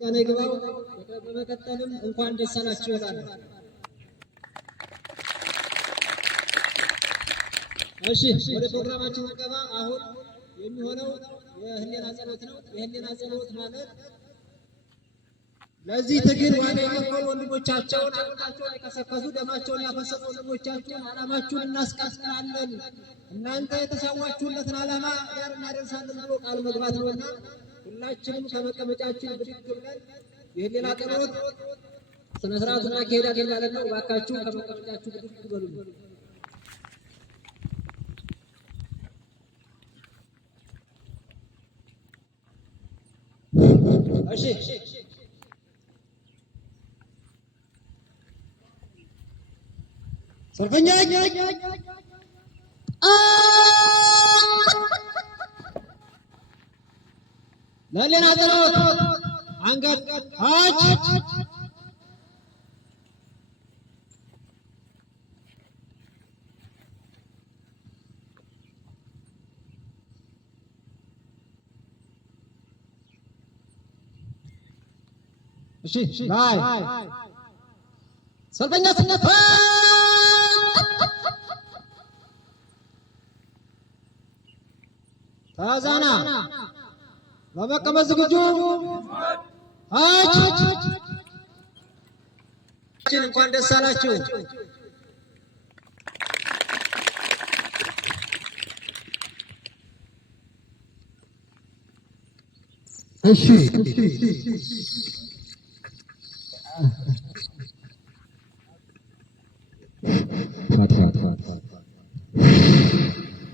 ከነግባው በመቀጠልም እንኳን ደስ አላችሁ ይላል። እሺ ወደ ፕሮግራማችን እንገባ። አሁን የሚሆነው የህሊና ጸሎት ነው። የህሊና ጸሎት ማለት ለዚህ ትግል ዋጋ የከፈሉ ወንድሞቻቸውን አጥንታቸውን የከሰከሱ ደማቸውን ያፈሰሱ ወንድሞቻቸውን ዓላማችሁን እናስቀጥላለን፣ እናንተ የተሰዋችሁለትን ዓላማ ዳር እናደርሳለን ብሎ ቃል መግባት ነውና ሁላችንም ከመቀመጫችን ብድግ ብለን የህሊና ጸሎት ስነ ስርዓቱን አካሄዳለን ማለት ነው። እባካችሁ ከመቀመጫችሁ ብድግ በሉ። እሺ ሰልፈኛ ለህሊና ጸሎት አንገት አች እሺ ላይ ሰልፈኛ ስነፋ ታዛና ለመቀመጥ ዝግጁ አች እንኳን ደስ አላችሁ። እሺ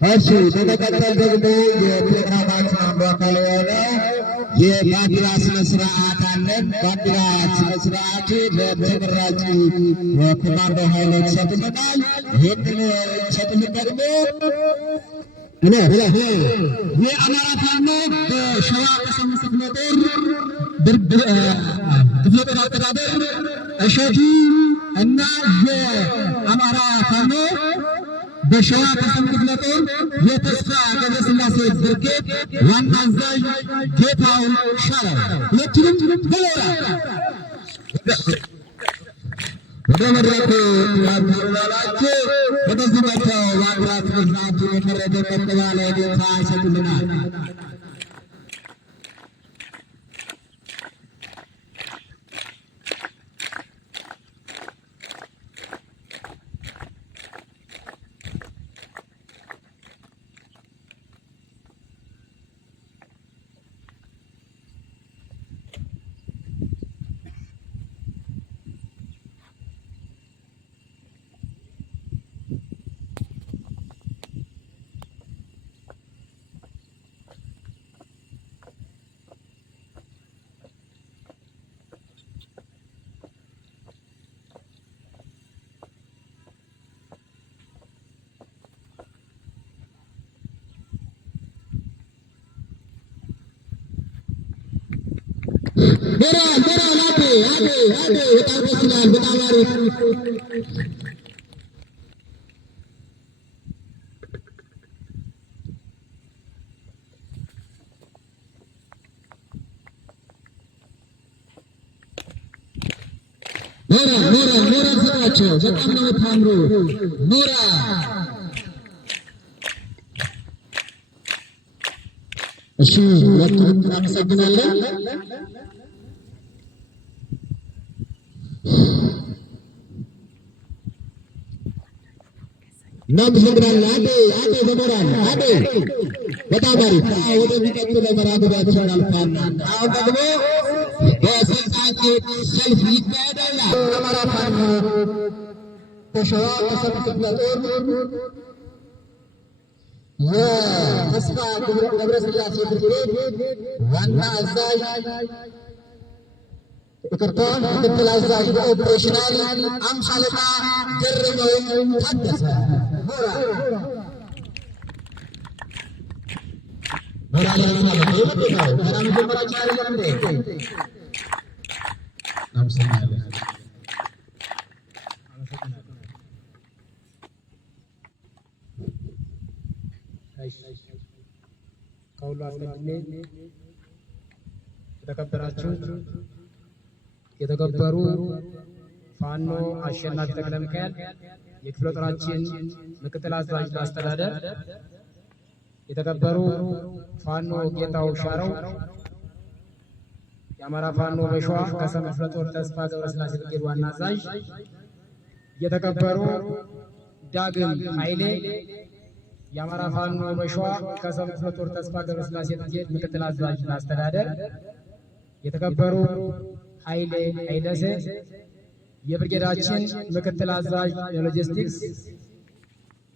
እሺ በመቀጠል ደግሞ የፕሮግራማችን አንዱ አካል የሆነው የባንዲራ ስነ ስርዓት አለን። ባንዲራ ስነ ስርዓቱ ለተመራጭ ኮማንዶ ኃይሎች ሰጥተናል። ይህንን ሰጥልን ደግሞ የአማራ ፋኖ በሸዋ ቀሰም ክፍለ ጦር ክፍለ ጦር አስተዳደር እሸቱ እና የአማራ ፋኖ በሸዋ ቀሰም ክፍለ ጦር የተስፋ ገብረስላሴ ብርጌድ ዋና አዛዥ ጌታውን ሻለው ሁለቱንም በሌላ ወደ መድረኩ ያቀርባላችሁ። ወደዚህ መጥተው የአብራት መስራቱ የመረደ መቀባለ ጌታ ይሰጡልናል። በጣም ደስ ይላል። በጣም አሪፍ ኖራ ሰጣቸው። በጣም ነው የምታምሩ ኖራ። እሺ ሁለቱንም እናመሰግናለን። እናመሰግናለን። አንዴ በሞራል አንዴ በጣም አሪፍ። ወደሚቀጥለው መርሃ ግብራችን አልፋለን። አሁን ደግሞ በስልጣን ሰልፍ ይካሄዳል። አማራ ፋኖ በሸዋ ቀሰም ክፍለ ጦር የተስፋ ገብረስላሴ ብርጌድ ዋና አዛዥ ምክትል አዛዥ በኦፕሬሽናል አምሳ አለቃ ገረመው ታደሰ ከሁሉ አስቀድሜ የተከበራችሁ የተከበሩ ፋኖ አሸናፊ ተክለ ሚካኤል የክፍለ ጦራችን ምክትል አዛዥ ለአስተዳደር፣ የተከበሩ ፋኖ ጌታው ሻረው የአማራ ፋኖ በሸዋ ከሰም ክፍለ ጦር ተስፋ ገብረስላሴ ብርጌድ ዋና አዛዥ፣ የተከበሩ ዳግም ኃይሌ የአማራ ፋኖ በሸዋ ከሰም ክፍለ ጦር ተስፋ ገብረስላሴ ብርጌድ ምክትል አዛዥ ለአስተዳደር፣ የተከበሩ ኃይሌ ኃይለሴ የብርጌዳችን ምክትል አዛዥ የሎጂስቲክስ፣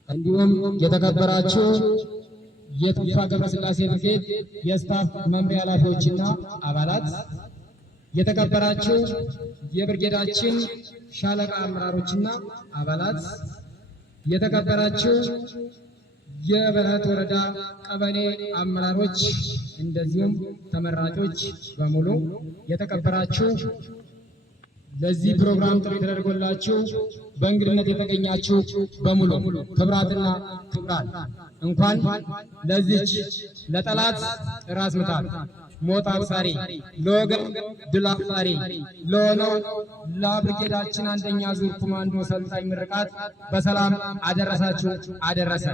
እንዲሁም የተከበራችሁ የተስፋ ገብረስላሴ ብርጌድ የስታፍ መምሪያ ኃላፊዎችና አባላት፣ የተከበራችሁ የብርጌዳችን ሻለቃ አመራሮችና አባላት፣ የተከበራችሁ የበረሃት ወረዳ ቀበሌ አመራሮች እንደዚሁም ተመራጮች በሙሉ፣ የተከበራችሁ ለዚህ ፕሮግራም ጥሪ ተደርጎላችሁ በእንግድነት የተገኛችሁ በሙሉ ክብራትና ክብራን እንኳን ለዚች ለጠላት ራስ ምታት ሞት አብሳሪ ለወገን ድል አብሳሪ ለሆነው ለብርጌዳችን አንደኛ ዙር ኮማንዶ ሰልጣኝ ምርቃት በሰላም አደረሳችሁ አደረሰ።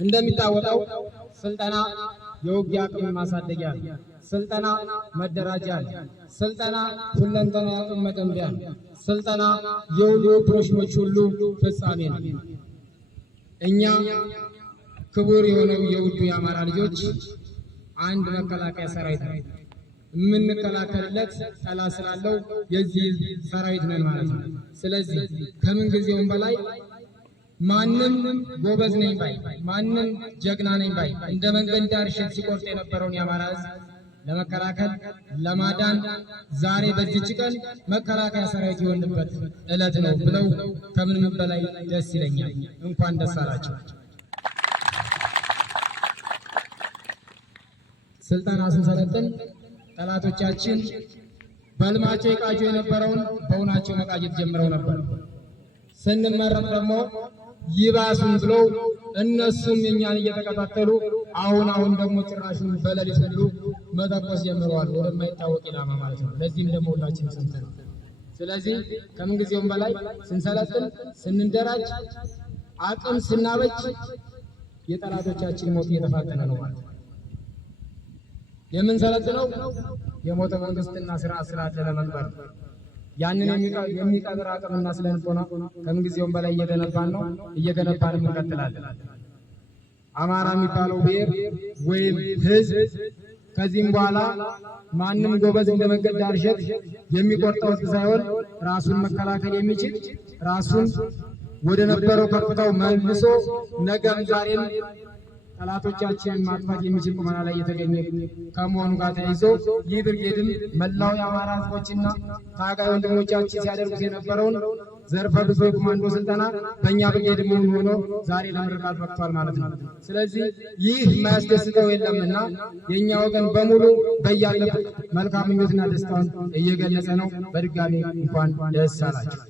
እንደሚታወቀው ስልጠና የውጊያ አቅም ማሳደጊያ ነው። ስልጠና መደራጃ ነው። ስልጠና ሁለንተና አቅም መገንቢያ ነው። ስልጠና የሁሉ ኦፕሬሽኖች ሁሉ ፍጻሜ ነው። እኛ ክቡር የሆነው የውዱ የአማራ ልጆች አንድ መከላከያ ሰራዊት ነው። የምንከላከልለት ጠላት ስላለው የዚህ ሰራዊት ነን ማለት ነው። ስለዚህ ከምን ጊዜውም በላይ ማንም ጎበዝ ነኝ ባይ፣ ማንም ጀግና ነኝ ባይ እንደ መንገድ ዳር እሸት ሲቆርጥ የነበረውን የአማራ ሕዝብ ለመከላከል ለማዳን ዛሬ በዚህች ቀን መከላከያ ሰራዊት የሆንበት ዕለት ነው ብለው ከምንም በላይ ደስ ይለኛል። እንኳን ደስ አላቸው። ስልጠና ስንሰለጥን ጠላቶቻችን በልማቸው ይቃጁ የነበረውን በእውናቸው መቃጀት ጀምረው ነበር። ስንመረቅ ደግሞ ይባሱን ብለው እነሱም የኛን እየተከታተሉ አሁን ደግሞ ጭራሹን በሌሊት ሁሉ መተኮስ ጀምረዋል፣ ወደማይታወቅ ኢላማ ማለት ነው። ለዚህም ደግሞ ሁላችን ሰምተናል። ስለዚህ ከምን ጊዜውም በላይ ስንሰለጥን፣ ስንደራጅ፣ አቅም ስናበጅ የጠላቶቻችን ሞት እየተፋጠነ ነው ማለት ነው። የምንሰለጥነው የሞተ መንግስትና ስርዓት ለመቅበር ያንን የሚቀብር አቅምና ስለንቦና ከምን ጊዜውም በላይ እየገነባን ነው፣ እየገነባን እንቀጥላለን። አማራ የሚባለው ብሔር ወይም ህዝብ ከዚህም በኋላ ማንም ጎበዝ እንደ መንገድ ዳር እሸት የሚቆርጠው ሳይሆን ራሱን መከላከል የሚችል ራሱን ወደ ነበረው ከፍታው መልሶ ነገም ዛሬም ጠላቶቻችንን ማጥፋት የሚችል ቁመና ላይ የተገኘ ከመሆኑ ጋር ተያይዞ ይህ ብርጌድም መላው የአማራ ህዝቦችና ታጋይ ወንድሞቻችን ሲያደርጉት የነበረውን ዘርፈ ብዙ የኮማንዶ ስልጠና በእኛ ብርጌድ መሆኑ ሆኖ ዛሬ ለምርቃት በቅቷል ማለት ነው። ስለዚህ ይህ የማያስደስተው የለምና የእኛ ወገን በሙሉ በያለበት መልካም ምኞትና ደስታውን እየገለጸ ነው። በድጋሚ እንኳን ደስ አላችሁ።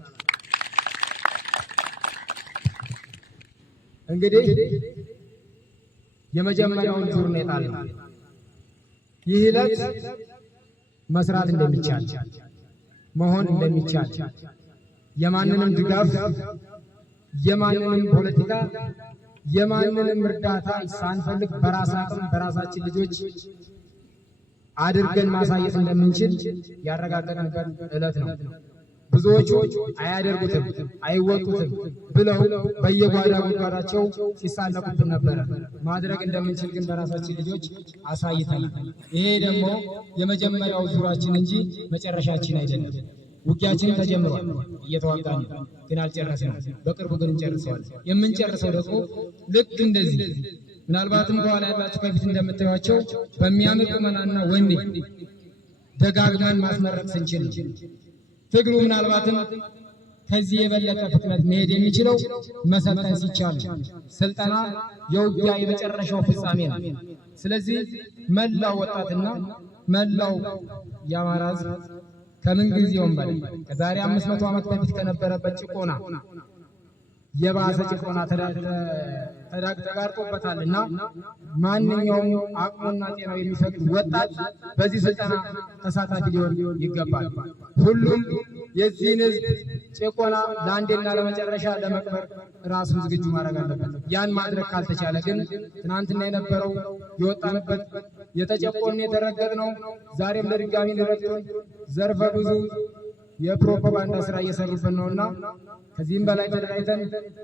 እንግዲህ የመጀመሪያውን ዙር ነው የጣልነው። ይህ ዕለት መስራት እንደሚቻል መሆን እንደሚቻል የማንንም ድጋፍ የማንንም ፖለቲካ የማንንም እርዳታ ሳንፈልግ በራስ አቅም በራሳችን ልጆች አድርገን ማሳየት እንደምንችል ያረጋገጥንበት ዕለት ነው። ብዙዎቹ አያደርጉትም አይወጡትም ብለው በየጓዳ ጉድጓዳቸው ሲሳለቁብን ነበረ። ማድረግ እንደምንችል ግን በራሳችን ልጆች አሳይተናል። ይሄ ደግሞ የመጀመሪያው ዙራችን እንጂ መጨረሻችን አይደለም። ውጊያችንን ተጀምሯል፣ እየተዋጋን ግን አልጨረስንም። በቅርቡ ግን እንጨርሰዋለን። የምንጨርሰው ደግሞ ልክ እንደዚህ ምናልባትም በኋላ ያላችሁ ከፊት እንደምታዩቸው በሚያምር ቁመናና ወኔ ደጋግመን ማስመረቅ ስንችል ትግሉ ምናልባትም ከዚህ የበለጠ ፍጥነት መሄድ የሚችለው መሰልጠን ሲቻል፣ ስልጠና የውጊያ የመጨረሻው ፍጻሜ ነው። ስለዚህ መላው ወጣትና መላው የአማራ ሕዝብ ከምን ጊዜውም በላይ ከዛሬ 500 ዓመት በፊት ከነበረበት ጭቆና የባሰ ጭቆና ተጋርጦበታልና ማንኛውም አቅሙና ጤናው የሚፈቅድ ወጣት በዚህ ስልጠና ተሳታፊ ሊሆን ይገባል። ሁሉም የዚህን ሕዝብ ጭቆና ለአንዴና ለመጨረሻ ለመቅበር ራሱን ዝግጁ ማድረግ አለበት። ያን ማድረግ ካልተቻለ ግን ትናንትና የነበረው የወጣንበት የተጨቆን የተረገጥነው ዛሬም ለድጋሚ ሊረግጡን ዘርፈ ብዙ የፕሮፓጋንዳ ስራ እየሰሩብን ነውና ከዚህም በላይ ተደራጅተን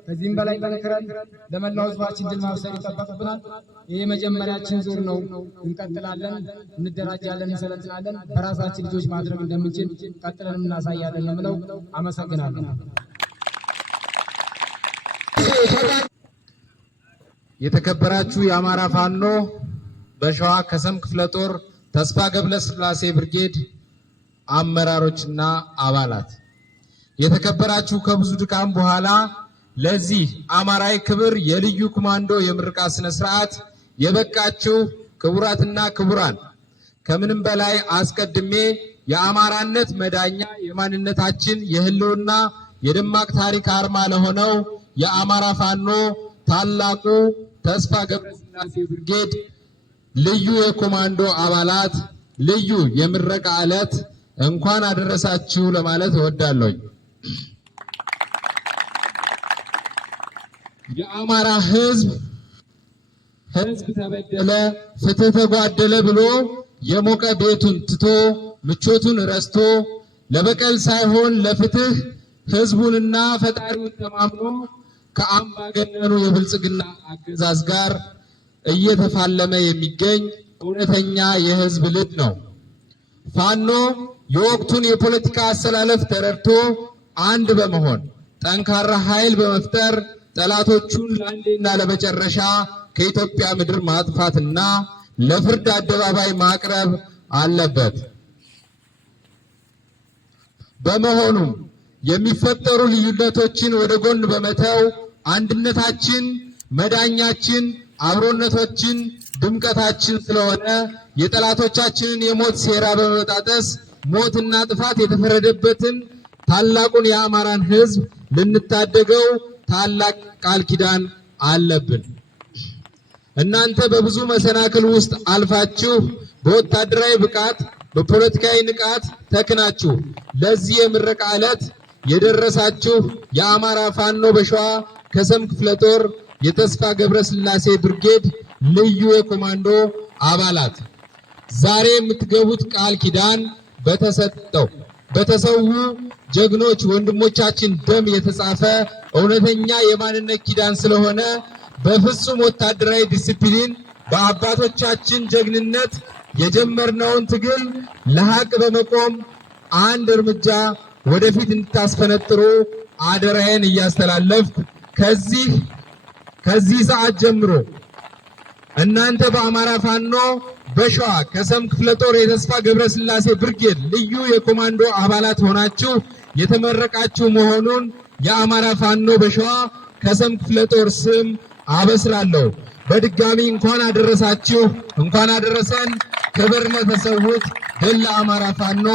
ከዚህም በላይ ጠንክረን ለመላው ሕዝባችን ድል ማብሰር ይጠበቅብናል። ይሄ መጀመሪያችን ዙር ነው። እንቀጥላለን፣ እንደራጃለን፣ እንሰለጥናለን። በራሳችን ልጆች ማድረግ እንደምንችል ቀጥለን እናሳያለን የምለው። አመሰግናለሁ። የተከበራችሁ የአማራ ፋኖ በሸዋ ከሰም ክፍለ ጦር ተስፋ ገብረስላሴ ብርጌድ አመራሮችና አባላት፣ የተከበራችሁ ከብዙ ድካም በኋላ ለዚህ አማራዊ ክብር የልዩ ኮማንዶ የምርቃት ስነ ስርዓት የበቃችሁ ክቡራትና ክቡራን፣ ከምንም በላይ አስቀድሜ የአማራነት መዳኛ የማንነታችን የህልውና የደማቅ ታሪክ አርማ ለሆነው የአማራ ፋኖ ታላቁ ተስፋ ገብረስላሴ ብርጌድ ልዩ የኮማንዶ አባላት ልዩ የምረቃ ዕለት እንኳን አደረሳችሁ ለማለት እወዳለሁ። የአማራ ህዝብ ተበደለ፣ ፍትህ ተጓደለ ብሎ የሞቀ ቤቱን ትቶ ምቾቱን ረስቶ ለበቀል ሳይሆን ለፍትህ ህዝቡንና ፈጣሪውን ተማምኖ ከአምባገነኑ የብልጽግና አገዛዝ ጋር እየተፋለመ የሚገኝ እውነተኛ የህዝብ ልጅ ነው። ፋኖ የወቅቱን የፖለቲካ አሰላለፍ ተረድቶ አንድ በመሆን ጠንካራ ኃይል በመፍጠር ጠላቶቹን ለአንዴና ለመጨረሻ ከኢትዮጵያ ምድር ማጥፋትና ለፍርድ አደባባይ ማቅረብ አለበት። በመሆኑም የሚፈጠሩ ልዩነቶችን ወደ ጎን በመተው አንድነታችን መዳኛችን፣ አብሮነታችን ድምቀታችን ስለሆነ የጠላቶቻችንን የሞት ሴራ በመጣጠስ ሞትና ጥፋት የተፈረደበትን ታላቁን የአማራን ህዝብ ልንታደገው ታላቅ ቃል ኪዳን አለብን። እናንተ በብዙ መሰናክል ውስጥ አልፋችሁ በወታደራዊ ብቃት በፖለቲካዊ ንቃት ተክናችሁ ለዚህ የምረቃ ዕለት የደረሳችሁ የአማራ ፋኖ በሸዋ ከሰም ክፍለ ጦር የተስፋ ገብረስላሴ ብርጌድ ልዩ የኮማንዶ አባላት ዛሬ የምትገቡት ቃል ኪዳን በተሰዉ ጀግኖች ወንድሞቻችን ደም የተጻፈ እውነተኛ የማንነት ኪዳን ስለሆነ በፍጹም ወታደራዊ ዲሲፕሊን በአባቶቻችን ጀግንነት የጀመርነውን ትግል ለሐቅ በመቆም አንድ እርምጃ ወደፊት እንድታስፈነጥሩ አደራዬን እያስተላለፍኩ ከዚህ ሰዓት ጀምሮ እናንተ በአማራ ፋኖ በሸዋ ከሰም ክፍለ ጦር የተስፋ ገብረስላሴ ብርጌድ ልዩ የኮማንዶ አባላት ሆናችሁ የተመረቃችሁ መሆኑን የአማራ ፋኖ በሸዋ ከሰም ክፍለ ጦር ስም አበስራለሁ። በድጋሚ እንኳን አደረሳችሁ፣ እንኳን አደረሰን። ክብር ለተሰዉት፣ ድል ለአማራ ፋኖ።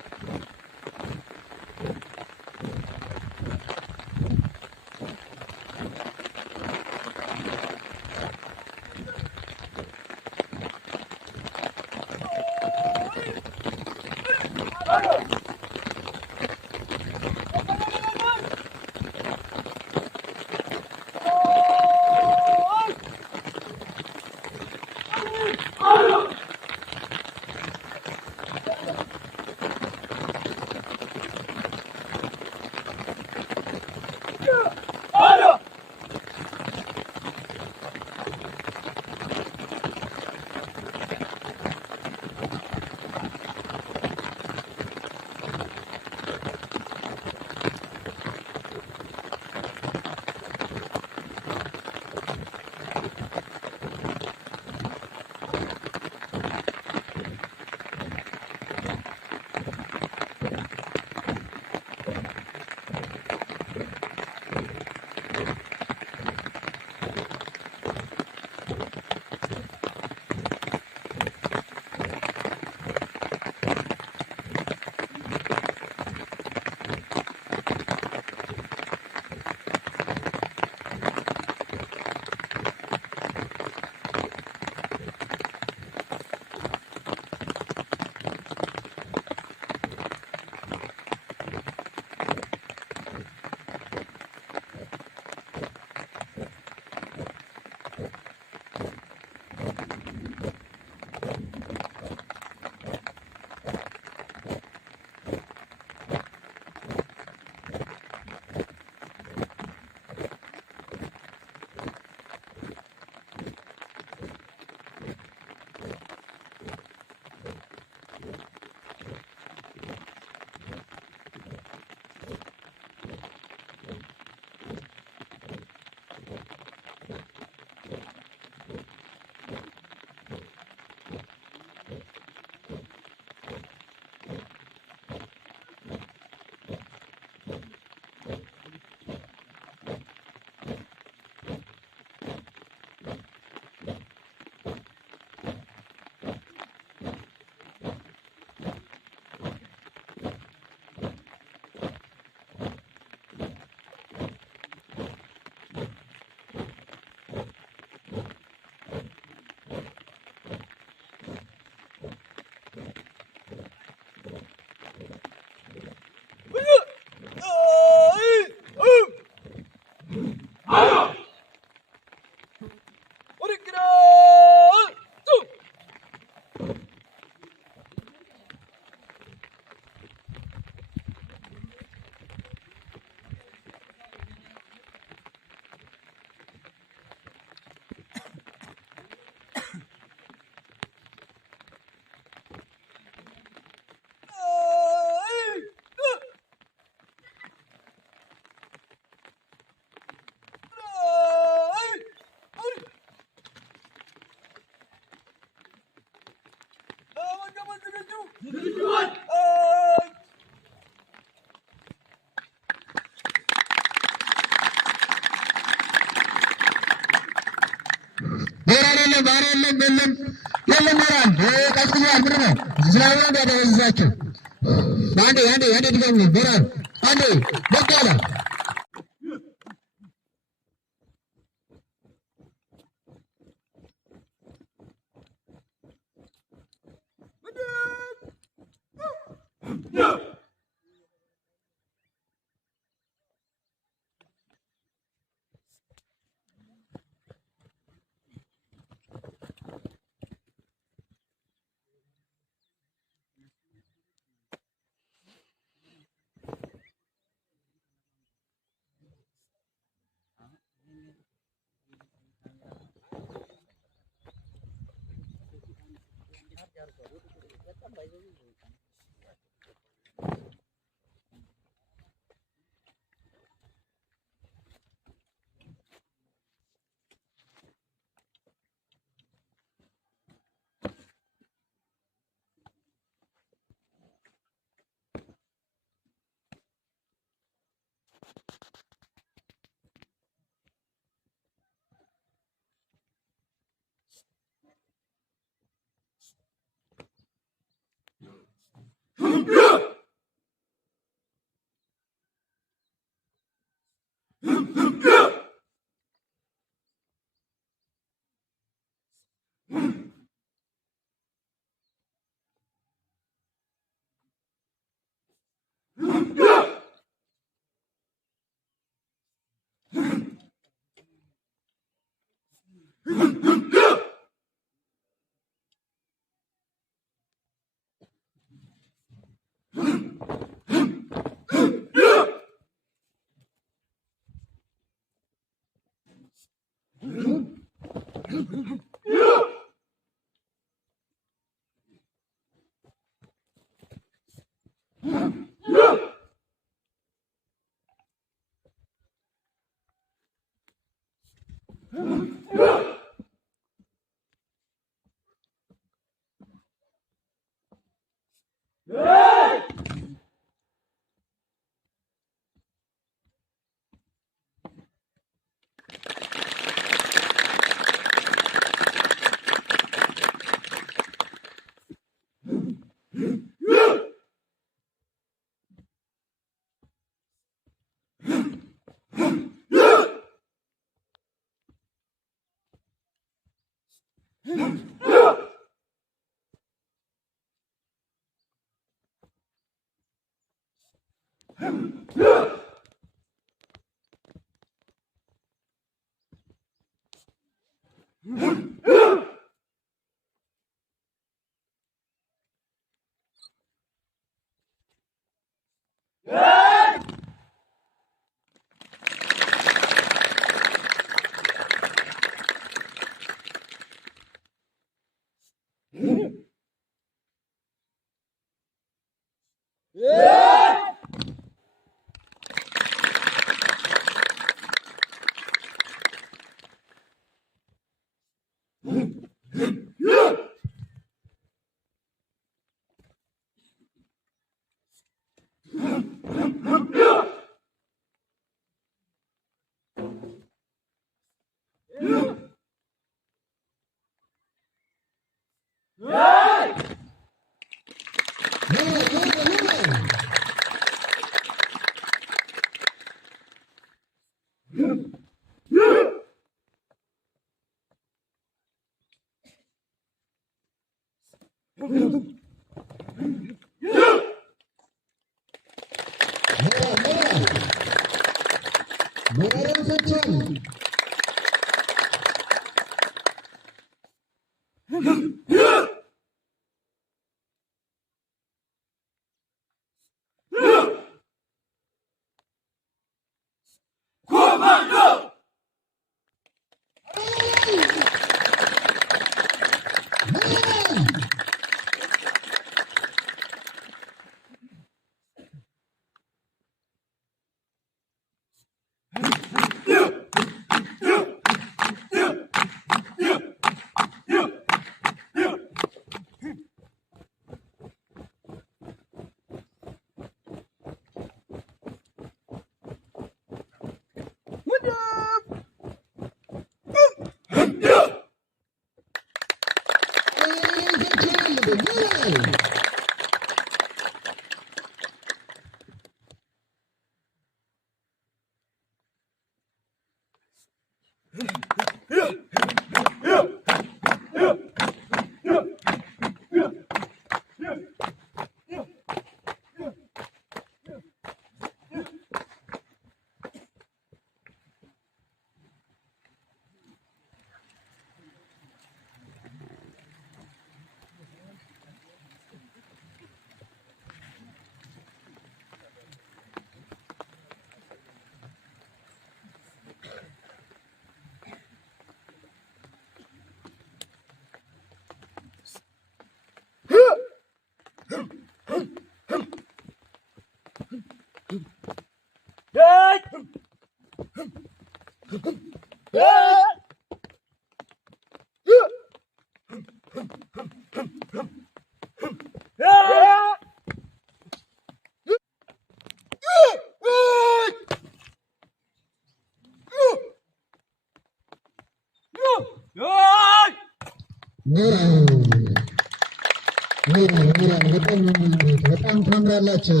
በጣም ታምራላችሁ።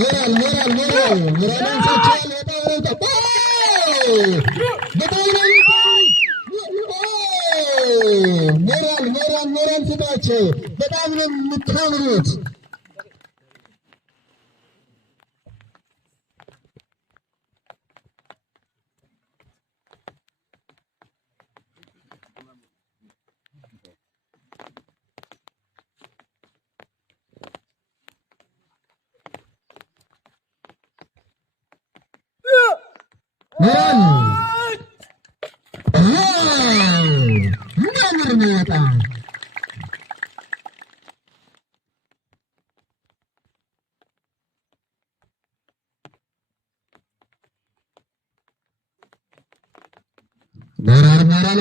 ሞራል ስጣቸው። በጣም ነው የምታምሩት።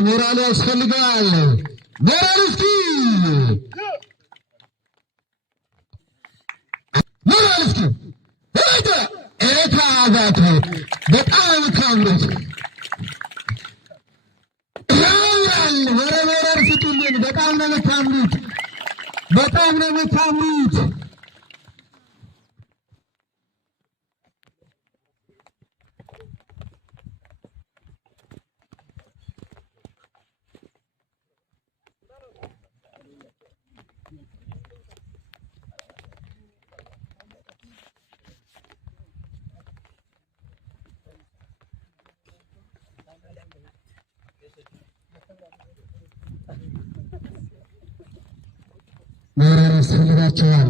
ሞራል ያስፈልጋል። ሞራል እስኪ ኤታዛቱ በጣም ታምሩት። ሞራል ስጡልን። በጣም ነው የምታምሩት። በጣም ነው የምታምሩት። ሞራል ያስፈልጋቸዋል።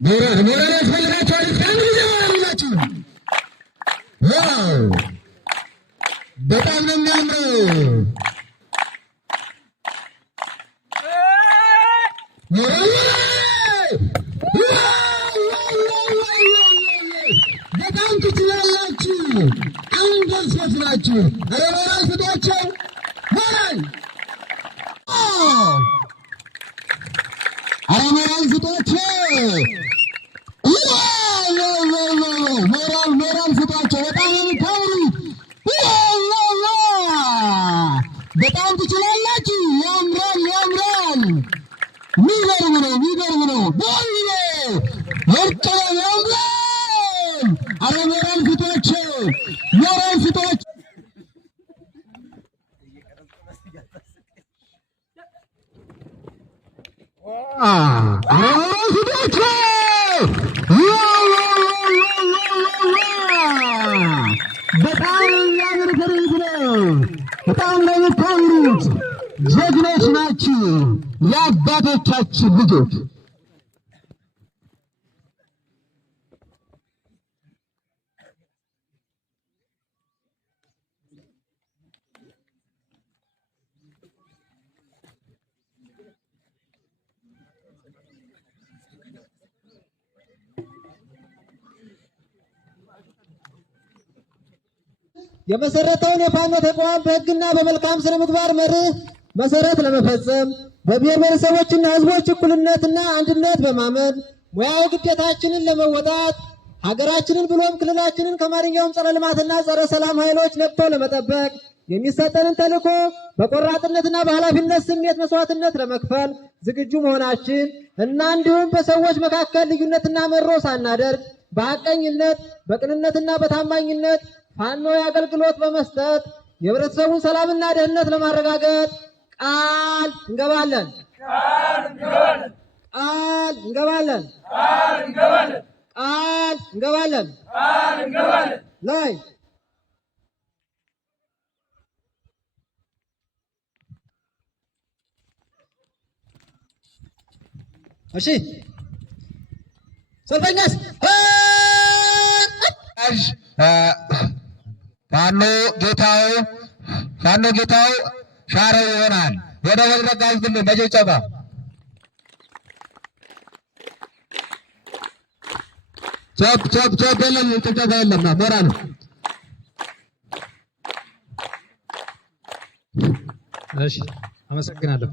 ሞራል ያስፈልጋቸዋል። ከአንድ ጊዜ ሞራላችሁ ዋው! በጣም ነው የሚያምረው። በጣም ትችላላችሁ። አሁን ደርሶት ናችሁ። ኧረ ሞራል ስጧቸው። ሞራል ሞራል ስጧቸው። ሞራል ስጧቸው። በጣም የምታምሩት በጣም ትችላላችሁ። ያምራል። የሚገርም ነው። ወርቅ ያምራል። ኧረ ሞራል ስጧቸው። በጣም የሚያምር ነው። በጣም ነው የምታምሩት። ጀግኖች ናችሁ፣ የአባቶቻችን ልጆች። የመሰረተውን የፋኖ ተቋም በሕግና በመልካም ስነ ምግባር መርህ መሰረት ለመፈጸም በብሔር ብሔረሰቦችና ሕዝቦች እኩልነትና አንድነት በማመን ሙያዊ ግዴታችንን ለመወጣት ሀገራችንን ብሎም ክልላችንን ከማንኛውም ጸረ ልማትና ጸረ ሰላም ኃይሎች ነቅቶ ለመጠበቅ የሚሰጠንን ተልዕኮ በቆራጥነትና በኃላፊነት ስሜት መስዋዕትነት ለመክፈል ዝግጁ መሆናችን እና እንዲሁም በሰዎች መካከል ልዩነትና መሮ ሳናደርግ በሐቀኝነት በቅንነትና በታማኝነት ፋኖዊ አገልግሎት በመስጠት የህብረተሰቡን ሰላምና ደህንነት ለማረጋገጥ ቃል እንገባለን። ላይ እሺ ሰልፈኛስ ፋኖ ጌታው ሻረው ይሆናል። ወደ መድረክ አዝግልን በጭብጨባ ቸብ የለም፣ ጭብጨባ የለም። ሞራል እሺ፣ አመሰግናለሁ።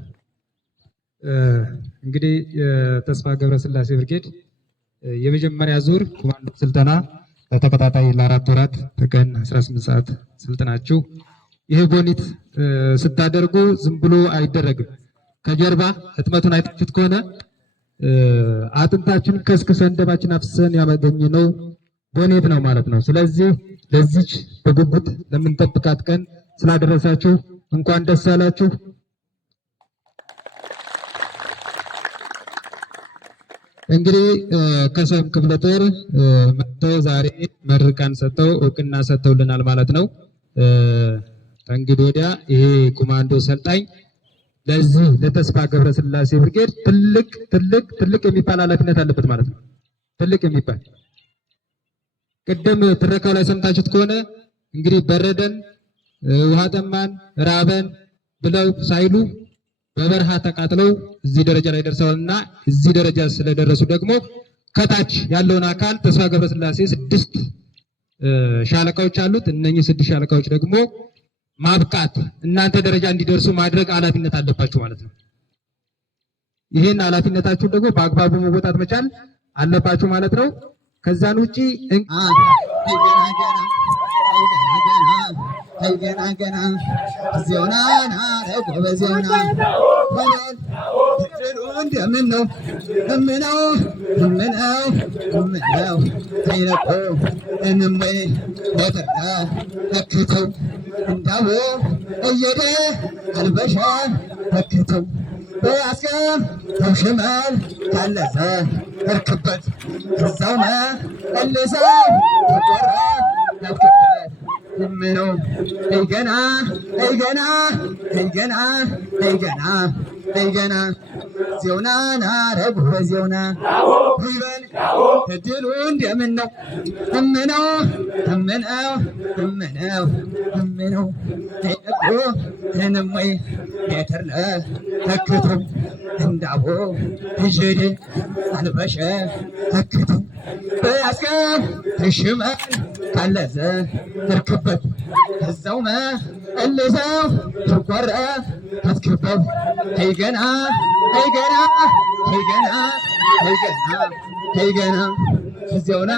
እንግዲህ የተስፋ ገብረስላሴ ብርጌድ የመጀመሪያ ዙር ኮማንዶ ስልጠና ተከታታይ ለ4 ወራት በቀን 18 ሰዓት ስልጠናችሁ ይሄ ቦኒት ስታደርጉ ዝም ብሎ አይደረግም። ከጀርባ ህትመቱን አይታችሁት ከሆነ አጥንታችን ከስክሰን ደማችን አፍሰን ያገኘነው ዶኔት ነው ማለት ነው። ስለዚህ ለዚች በጉጉት ለምንጠብቃት ቀን ስላደረሳችሁ እንኳን ደስ አላችሁ። እንግዲህ ከሰም ክፍለ ጦር መጥተው ዛሬ መርቃን ሰጥተው እውቅና ሰጥተውልናል ማለት ነው። እንግዲህ ወዲያ ይሄ ኮማንዶ ሰልጣኝ ለዚህ ለተስፋ ገብረስላሴ ብርጌድ ትልቅ የሚባል ኃላፊነት አለበት ማለት ነው። ትልቅ የሚባል ቅድም ትረካው ላይ ሰምታችሁት ከሆነ እንግዲህ በረደን፣ ውሃ ጠማን፣ ራበን ብለው ሳይሉ በበረሃ ተቃጥለው እዚህ ደረጃ ላይ ደርሰዋልና እዚህ ደረጃ ስለደረሱ ደግሞ ከታች ያለውን አካል ተስፋ ገብረስላሴ 6 ሻለቃዎች አሉት። እነኚህ 6 ሻለቃዎች ደግሞ ማብቃት እናንተ ደረጃ እንዲደርሱ ማድረግ ኃላፊነት አለባችሁ ማለት ነው። ይሄን ኃላፊነታችሁን ደግሞ በአግባቡ መወጣት መቻል አለባችሁ ማለት ነው። ከዛን ውጪ ገና ዚዮና ናረግ በዚዮና እንደምን ነው እምነው አይነቆ እንምይ ወተራ ተክተው እንዳው እየደ አልበሻ ተክተው በአስከም ተሽመል ካለዘ እርክበት ከዛውማ እልሰው ተቆራ ተክበት ምነው ገና ዚዮና ናረግ በዚዮና ይበል እድሉ እንደምን ነው እምነው አይነቆ እንምይ የተርለ ተክተው እንዳቦ እጀዴ አልበሸ ተክተው በአስከም ተሽመል ካለዘ እርክበት ከዛው እልሰው ተቆረ አትክበት ገና እዚያውና